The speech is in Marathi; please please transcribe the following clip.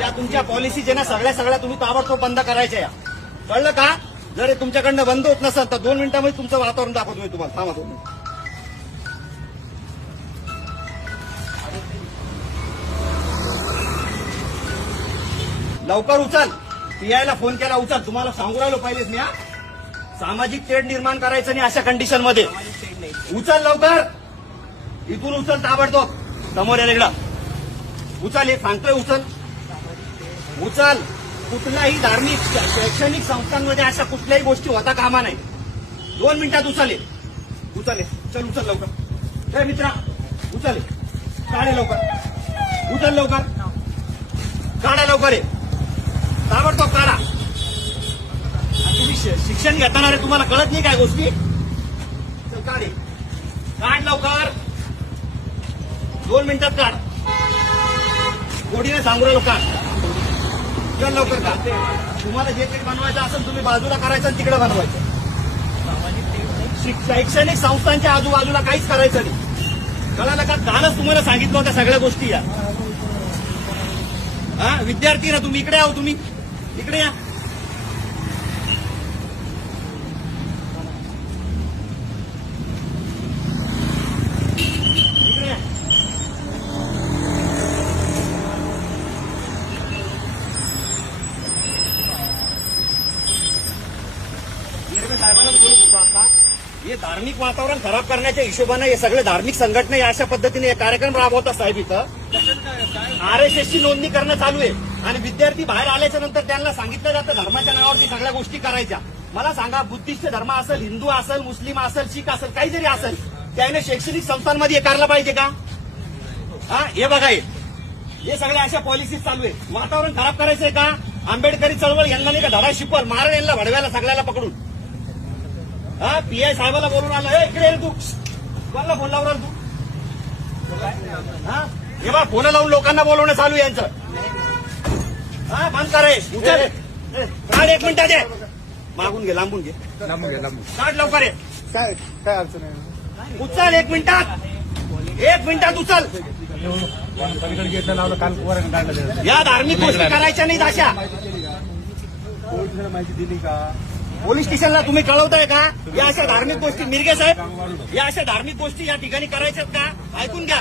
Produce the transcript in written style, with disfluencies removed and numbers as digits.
त्या तुमच्या पॉलिसी जे ना सगळ्या तुम्ही ताबडतोब बंद करायच्या या. कळलं का? जर हे तुमच्याकडनं बंद होत नसेल तर 2 मिनिटांमध्ये तुमचं वातावरण दाखवतो मी तुम्हाला. थांबा 2 मिनिटं. लवकर उचल. पीआयला फोन केला, उचल. तुम्हाला सांगू राहिलो पहिलेच मी. सामाजिक तेढ निर्माण करायचं नाही अशा कंडिशन मध्ये. उचल लवकर. इथून उचल ताबडतोब. समोर या इकडं. उचल. हे सांगतोय उचल. उचल. कुठल्याही धार्मिक शैक्षणिक संस्थांमध्ये अशा कुठल्याही गोष्टी होता कामा नाही. 2 मिनिटात उचल. उचल. चल उचल लवकर. हे मित्रा उचल. काढे लवकर. उचल लवकर. काढा लवकर. आहे ताबडतोब काढा. तुम्ही शिक्षण घेताना रे तुम्हाला कळत नाही काय गोष्टी. चल काढे. काढ लवकर. 2 मिनिटात काढ. गोडीने सांगू राहिलो काढ. चल लवकर काढ. तुम्हाला जे काही बनवायचं असेल तुम्ही बाजूला करायचं आणि तिकडे बनवायचं. शैक्षणिक संस्थांच्या आजूबाजूला काहीच करायचं नाही. कळालं का? कालच तुम्हाला सांगितलं होत्या सगळ्या गोष्टी या. हा विद्यार्थी ना तुम्ही इकडे आहो. तुम्ही इकडे या. इकडे या. साहेबांना बोलत होतो आता. हे धार्मिक वातावरण खराब करण्याच्या हिशोबाने हे सगळे धार्मिक संघटना या अशा पद्धतीने हे कार्यक्रम राबवतात साहेब. इथं आरएसएसची नोंदणी करणं चालू आहे आणि विद्यार्थी बाहेर आल्याच्या नंतर त्यांना सांगितलं जातं धर्माच्या नावावरती सगळ्या गोष्टी करायच्या. मला सांगा, बुद्धिस्ट धर्म असेल, हिंदू असेल, मुस्लिम असेल, शीख असेल, काही जरी असेल, त्याने शैक्षणिक संस्थांमध्ये हे करायला पाहिजे का? हा हे बघा, हे सगळ्या अशा पॉलिसीज चालू आहे. वातावरण खराब करायचंय का? आंबेडकरी चळवळ यांना नाही का धडा शिकवाल, मारण यांना भडव्याला सगळ्याला पकडून. हा पीआय साहेबाला बोलून आलं. इकडे ये तू. कोणाला फोन लावणार तू? हा हे बा फोन लावून लोकांना बोलवणं चालू आहे यांचं. हा बंद करे. उचल. काढ 1 मिनिटात दे. मागून घे. लांबून घे. काढ लवकर. आहे काय काय अडचण आहे? उचल. 1 मिनिटात. 1 मिनिटात उचल. घेतलं लावलं काल पोरांना काढलं. या धार्मिक गोष्टी करायच्या नाहीत अशा. पोलिसांना माहिती दिली का? पोलीस स्टेशनला तुम्ही कळवताय का? या अशा धार्मिक गोष्टी मिरगे साहेब, या अशा धार्मिक गोष्टी या ठिकाणी करायच्यात का? ऐकून घ्या.